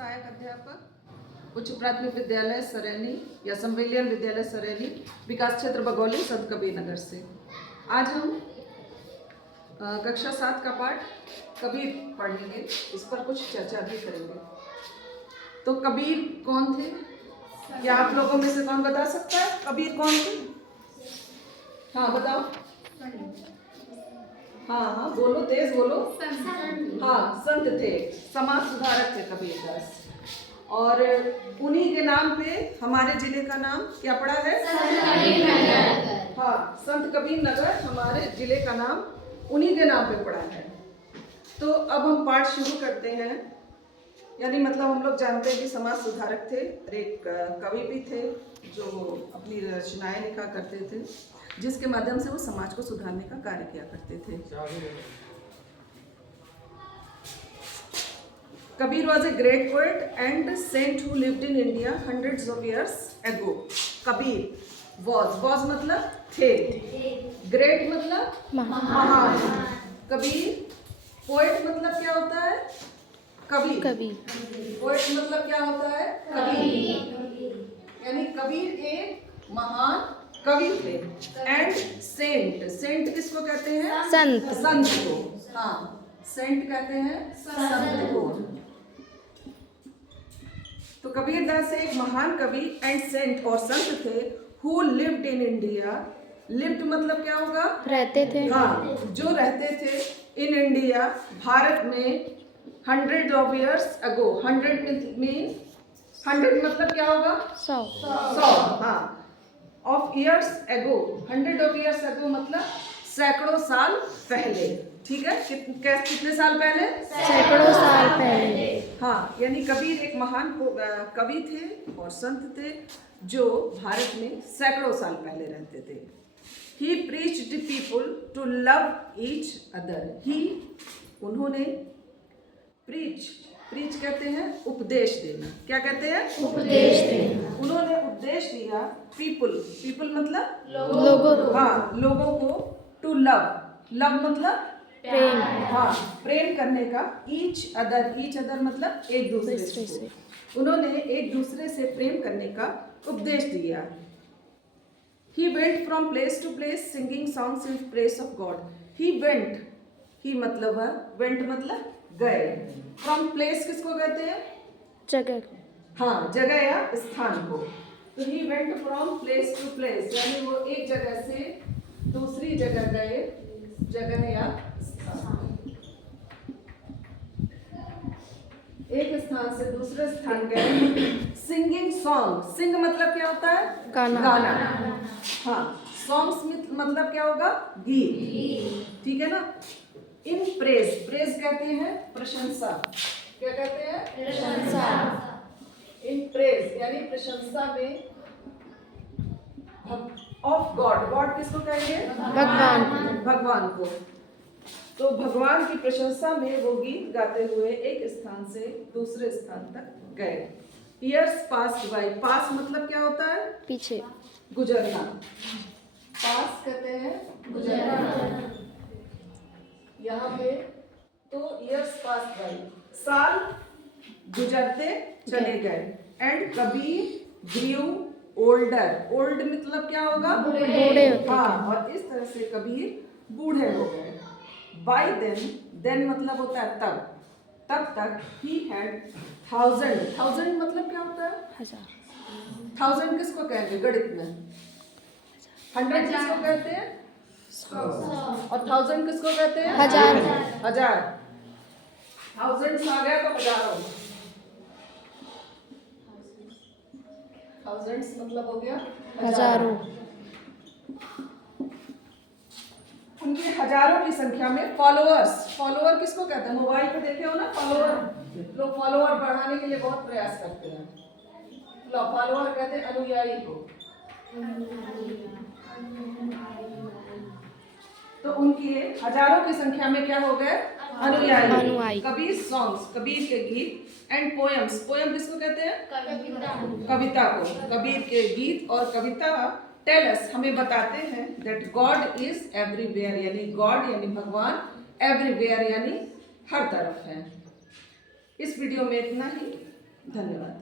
सहायक अध्यापक उच्च प्राथमिक विद्यालय सरेनी या संविलियन विद्यालय सरेनी, विकास क्षेत्र बगौली, संत कबीर नगर से। आज हम कक्षा 7 का पाठ कबीर पढ़ेंगे, इस पर कुछ चर्चा भी करेंगे। तो कबीर कौन थे? क्या आप लोगों में से कौन बता सकता है कबीर कौन थे? हाँ बताओ। हाँ बोलो, तेज बोलो। हाँ, संत थे, समाज सुधारक थे कबीरदास। और उन्हीं के नाम पे हमारे जिले का नाम क्या पड़ा है? हाँ, संत कबीर नगर हमारे जिले का नाम उन्हीं के नाम पे पड़ा है। तो अब हम पाठ शुरू करते हैं। यानी मतलब हम लोग जानते हैं कि समाज सुधारक थे और एक कवि भी थे जो अपनी रचनाएं लिखा करते थे, जिसके माध्यम से वो समाज को सुधारने का कार्य किया करते थे। Kabir was a great poet and saint who lived in India hundreds of years ago. Kabir was मतलब थे, great मतलब महान, कबीर पोएट मतलब क्या होता है? कवि। पोएट मतलब क्या होता है? कवि। यानी कबीर एक महान कवि थे। एंड सेंट किसको कहते हैं? संत को। हाँ, सेंट कहते हैं संत को। तो कबीरदास एक महान कवि एंड सेंट और संत थे। Who lived in India. Lived मतलब क्या होगा? रहते थे। हाँ, जो रहते थे इन इंडिया, भारत में 100 of years ago। 100 मतलब क्या होगा? 100। हाँ, of years ago। 100 of years ago मतलब सैकड़ों साल पहले। ठीक है, कितने साल पहले? सैकड़ों साल पहले। हाँ, यानी कबीर एक महान कवि थे और संत थे जो भारत में सैकड़ों साल पहले रहते थे। He preached people to love each other। उन्होंने प्रीच कहते हैं उपदेश देना। क्या कहते हैं? उपदेश देना। उन्होंने उपदेश दिया पीपल मतलब लोगों को। हाँ, लोगों को टू लव मतलब प्रेम। हाँ, प्रेम करने का। ईच अदर मतलब एक दूसरे से। उन्होंने एक दूसरे से प्रेम करने का उपदेश दिया। He went from place to place singing songs in praise of God। he मतलब went मतलब गए। From place किसको कहते हैं? जगह। हाँ, जगह या स्थान को। तो he went from place to place, यानी वो एक जगह से दूसरी जगह गए, जगह या स्थान। एक स्थान से दूसरे स्थान गए। Singing song. सिंग मतलब क्या होता है? गाना। हाँ, सॉन्ग्स मतलब क्या होगा? गीत। ठीक है ना। इन प्रेज कहते हैं प्रशंसा। क्या कहते हैं? प्रशंसा। इन प्रेज यानी प्रशंसा में ऑफ गॉड किसको कहेंगे? भगवान को। तो भगवान की प्रशंसा में वो गीत गाते हुए एक स्थान से दूसरे स्थान तक गए। Years passed by। पास मतलब क्या होता है? पीछे, गुजरना। पास कहते हैं गुजरना। यहाँ पे तो years passed by, साल गुजरते चले गए। And Kabir grew older। Old मतलब क्या होगा? बूढ़े। हाँ, और इस तरह से कबीर बूढ़े हो गए। By then मतलब होता है तब तक he had 1000 मतलब क्या होता है? 1000 किसको कहेंगे गणित में? 100 किसको कहते हैं? और 1000 किसको कहते हैं? हजार। 1000 आ गया तो हजारों। 1000 मतलब हो गया हजारों। उनके हजारों की संख्या में फॉलोअर किसको कहते हैं? मोबाइल पे देखे हो ना फॉलोअर, लोग फॉलोअर बढ़ाने के लिए बहुत प्रयास करते हैं। फॉलोअर कहते हैं अनुयायी को। तो उनकी हजारों की संख्या में क्या हो गए? अनुयायी। कबीर सॉन्ग्स, कबीर के गीत। एंड पोएम्स किसको कहते हैं? कविता को। कबीर के गीत और कविता टेल अस हमें बताते हैं दैट गॉड इज एवरीवेयर। यानी गॉड यानी भगवान, एवरीवेयर यानी हर तरफ है। इस वीडियो में इतना ही। धन्यवाद।